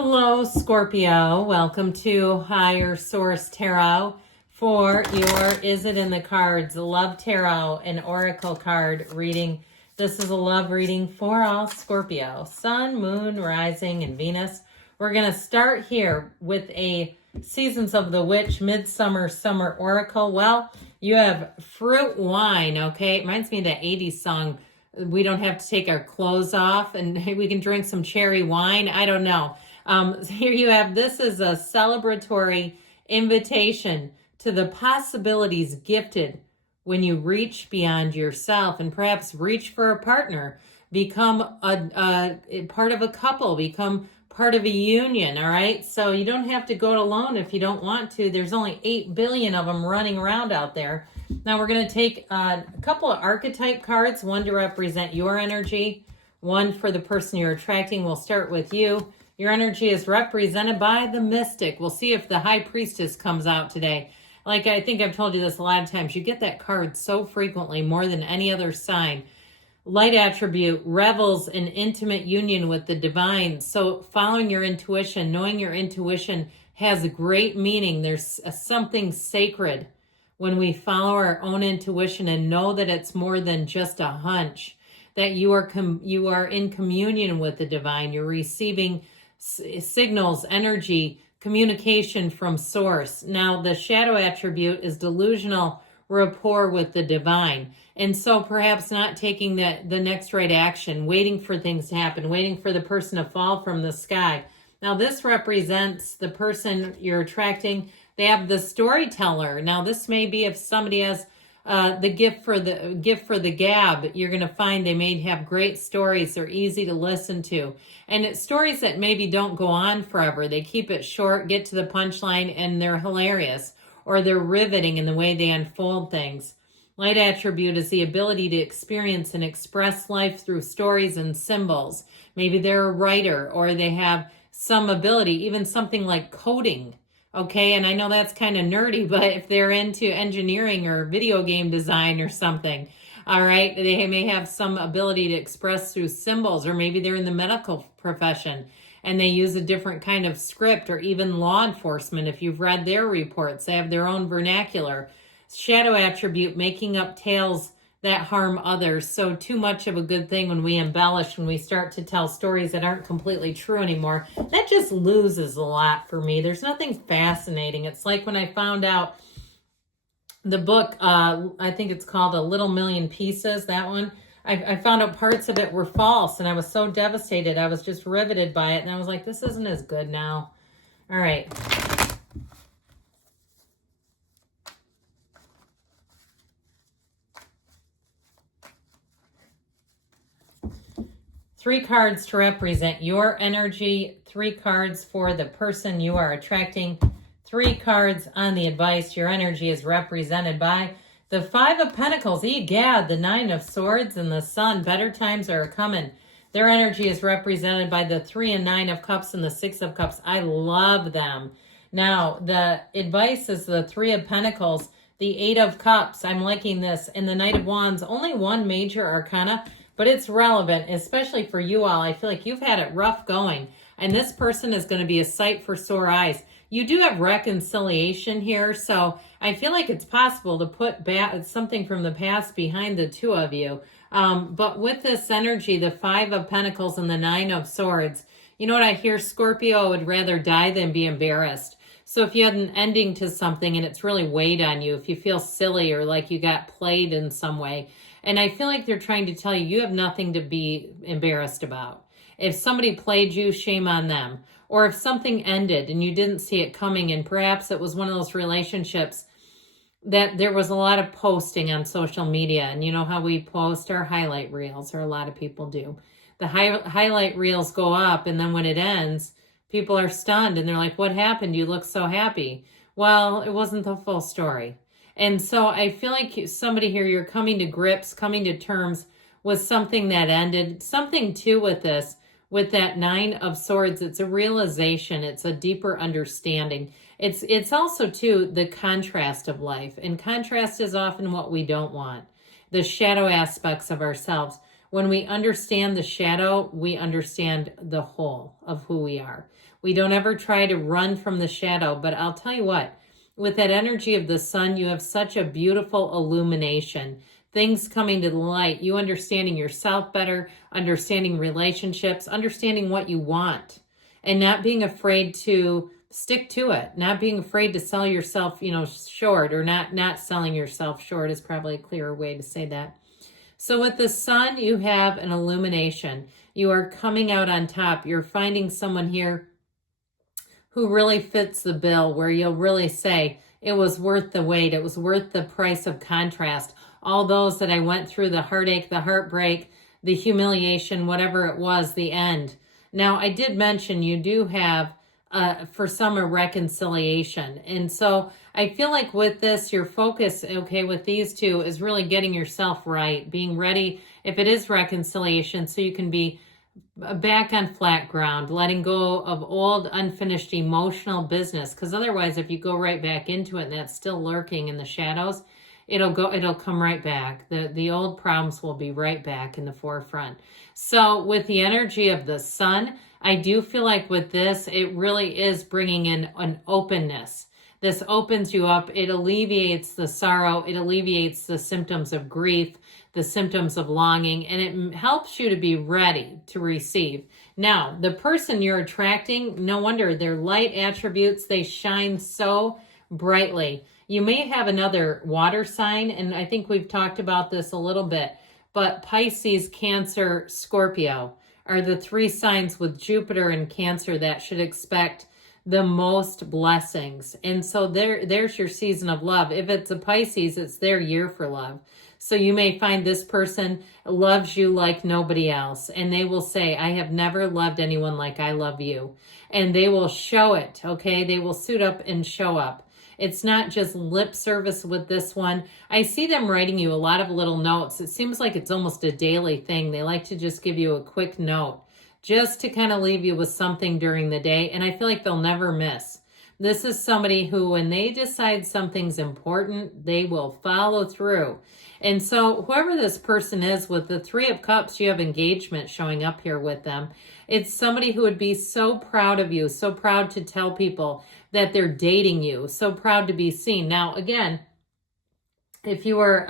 Hello, Scorpio. Welcome to Higher Source Tarot for your Is It in the Cards Love Tarot and Oracle card reading. This is a love reading for all Scorpio. Sun, Moon, Rising, and Venus. We're going to start here with a Seasons of the Witch Midsummer Summer Oracle. Well, you have fruit wine, okay? It reminds me of that 80s song, We Don't Have to Take Our Clothes Off and we can drink some cherry wine. I don't know. Here you have, this is a celebratory invitation to the possibilities gifted when you reach beyond yourself and perhaps reach for a partner, become a part of a couple, become part of a union, all right? So you don't have to go it alone if you don't want to. There's only 8 billion of them running around out there. Now we're going to take a couple of archetype cards, one to represent your energy, one for the person you're attracting. We'll start with you. Your energy is represented by the Mystic. We'll see if the High Priestess comes out today. Like I think I've told you this a lot of times, you get that card so frequently, more than any other sign. Light attribute revels in intimate union with the divine. So following your intuition, knowing your intuition has a great meaning. There's something sacred when we follow our own intuition and know that it's more than just a hunch, that you are in communion with the divine. You're receiving signals, energy, communication from source. Now, the shadow attribute is delusional rapport with the divine. And so perhaps not taking the next right action, waiting for things to happen, waiting for the person to fall from the sky. Now, this represents the person you're attracting. They have the storyteller. Now, this may be if somebody has the gift for the gab. You're going to find they may have great stories. They're easy to listen to. And it's stories that maybe don't go on forever. They keep it short, get to the punchline, and they're hilarious. Or they're riveting in the way they unfold things. Light attribute is the ability to experience and express life through stories and symbols. Maybe they're a writer or they have some ability, even something like coding. Okay, and I know that's kind of nerdy, but if they're into engineering or video game design or something, all right, they may have some ability to express through symbols, or maybe they're in the medical profession and they use a different kind of script, or even law enforcement. If you've read their reports, they have their own vernacular. Shadow attribute, making up tales that harm others. So too much of a good thing when we embellish, when we start to tell stories that aren't completely true anymore. That just loses a lot for me. There's nothing fascinating. It's like when I found out the book, I think it's called A Little Million Pieces, that one. I found out parts of it were false, and I was so devastated. I was just riveted by it, and I was like, this isn't as good now. All right. Three cards to represent your energy, 3 cards for the person you are attracting, 3 cards on the advice. Your energy is represented by the 5 of Pentacles, egad, the 9 of Swords, and the Sun. Better times are coming. Their energy is represented by the 3 and 9 of Cups and the 6 of Cups. I love them. Now, the advice is the 3 of Pentacles, the 8 of Cups. I'm liking this. And the Knight of Wands, only one major arcana, but it's relevant, especially for you all. I feel like you've had it rough going, and this person is going to be a sight for sore eyes. You do have reconciliation here, so I feel like it's possible to put something from the past behind the two of you. But with this energy, the 5 of Pentacles and the 9 of Swords, you know what I hear, Scorpio would rather die than be embarrassed. So if you had an ending to something and it's really weighed on you, if you feel silly or like you got played in some way, and I feel like they're trying to tell you, you have nothing to be embarrassed about. If somebody played you, shame on them. Or if something ended and you didn't see it coming, and perhaps it was one of those relationships that there was a lot of posting on social media. And you know how we post our highlight reels, or a lot of people do. The highlight reels go up, and then when it ends, people are stunned and they're like, what happened? You look so happy. Well, it wasn't the full story. And so I feel like somebody here, you're coming to grips, coming to terms with something that ended. Something too with this, with that 9 of Swords, it's a realization. It's a deeper understanding. It's also too the contrast of life. And contrast is often what we don't want. The shadow aspects of ourselves. When we understand the shadow, we understand the whole of who we are. We don't ever try to run from the shadow, but I'll tell you what, with that energy of the sun, you have such a beautiful illumination. Things coming to the light, you understanding yourself better, understanding relationships, understanding what you want, and not being afraid to stick to it, not being afraid to sell yourself, short, or not selling yourself short is probably a clearer way to say that. So with the sun, you have an illumination. You are coming out on top. You're finding someone here who really fits the bill, where you'll really say, it was worth the wait. It was worth the price of contrast. All those that I went through, the heartache, the heartbreak, the humiliation, whatever it was, the end. Now, I did mention you do have, for some, a reconciliation. And so I feel like with this, your focus, okay, with these two is really getting yourself right, being ready, if it is reconciliation, so you can be back on flat ground, letting go of old, unfinished emotional business. Because otherwise, if you go right back into it and that's still lurking in the shadows, it'll come right back. The old problems will be right back in the forefront. So with the energy of the sun, I do feel like with this, it really is bringing in an openness. This opens you up. It alleviates the sorrow. It alleviates the symptoms of grief, the symptoms of longing, and it helps you to be ready to receive. Now, the person you're attracting, no wonder their light attributes, they shine so brightly. You may have another water sign, and I think we've talked about this a little bit, but Pisces, Cancer, Scorpio are the three signs with Jupiter and Cancer that should expect the most blessings. And so there's your season of love. If it's a Pisces, it's their year for love. So you may find this person loves you like nobody else. And they will say, I have never loved anyone like I love you. And they will show it, okay? They will suit up and show up. It's not just lip service with this one. I see them writing you a lot of little notes. It seems like it's almost a daily thing. They like to just give you a quick note, just to kind of leave you with something during the day. And I feel like they'll never miss. This is somebody who, when they decide something's important, they will follow through. And so whoever this person is, with the Three of Cups, you have engagement showing up here with them. It's somebody who would be so proud of you, so proud to tell people that they're dating you, so proud to be seen. Now, again, if you were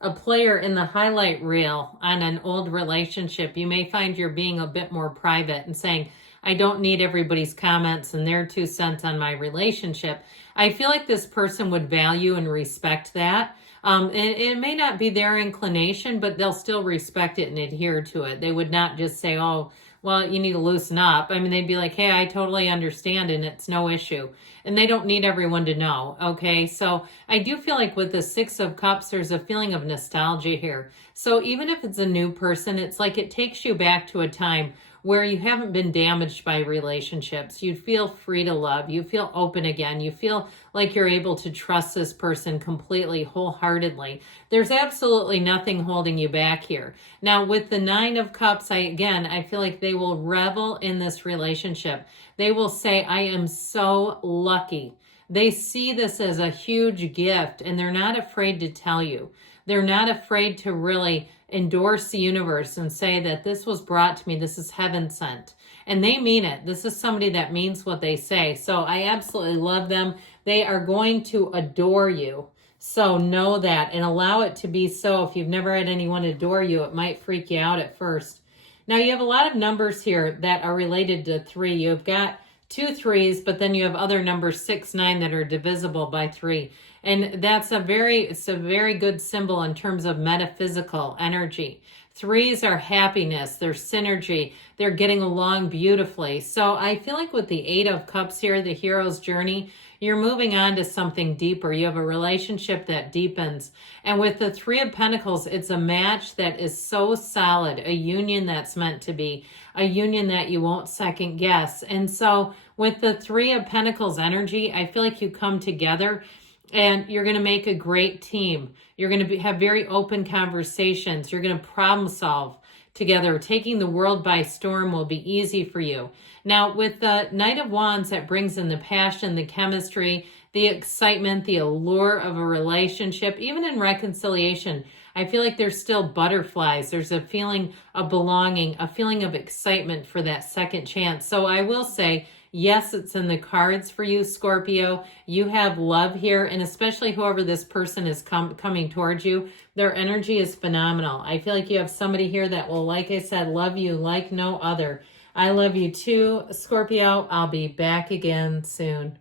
a player in the highlight reel on an old relationship, you may find you're being a bit more private and saying, I don't need everybody's comments and their 2 cents on my relationship. I feel like this person would value and respect that. It may not be their inclination, but they'll still respect it and adhere to it. They would not just say, oh, well, you need to loosen up. I mean, they'd be like, hey, I totally understand and it's no issue. And they don't need everyone to know, okay? So I do feel like with the 6 of Cups, there's a feeling of nostalgia here. So even if it's a new person, it's like it takes you back to a time where you haven't been damaged by relationships. You feel free to love. You feel open again. You feel like you're able to trust this person completely, wholeheartedly. There's absolutely nothing holding you back here. Now, with the 9 of Cups, I feel like they will revel in this relationship. They will say, I am so lucky. They see this as a huge gift, and they're not afraid to tell you. They're not afraid to really endorse the universe and say that this was brought to me, this is heaven sent. And they mean it. This is somebody that means what they say. So I absolutely love them. They are going to adore you. So know that and allow it to be so. If you've never had anyone adore you, it might freak you out at first. Now you have a lot of numbers here that are related to 3. You've got 2 3s, but then you have other numbers 6, 9 that are divisible by 3. And that's a very good symbol in terms of metaphysical energy. 3s are happiness, they're synergy, they're getting along beautifully. So I feel like with the 8 of Cups here, the hero's journey, you're moving on to something deeper. You have a relationship that deepens. And with the 3 of Pentacles, it's a match that is so solid, a union that's meant to be, a union that you won't second guess. And so with the 3 of Pentacles energy, I feel like you come together and you're going to make a great team. You're going to have very open conversations. You're going to problem solve together. Taking the world by storm will be easy for you. Now, with the Knight of Wands, that brings in the passion, the chemistry, the excitement, the allure of a relationship. Even in reconciliation, I feel like there's still butterflies. There's a feeling of belonging, a feeling of excitement for that second chance. So I will say, yes, it's in the cards for you, Scorpio. You have love here, and especially whoever this person is coming towards you, their energy is phenomenal. I feel like you have somebody here that will, like I said, love you like no other. I love you too, Scorpio. I'll be back again soon.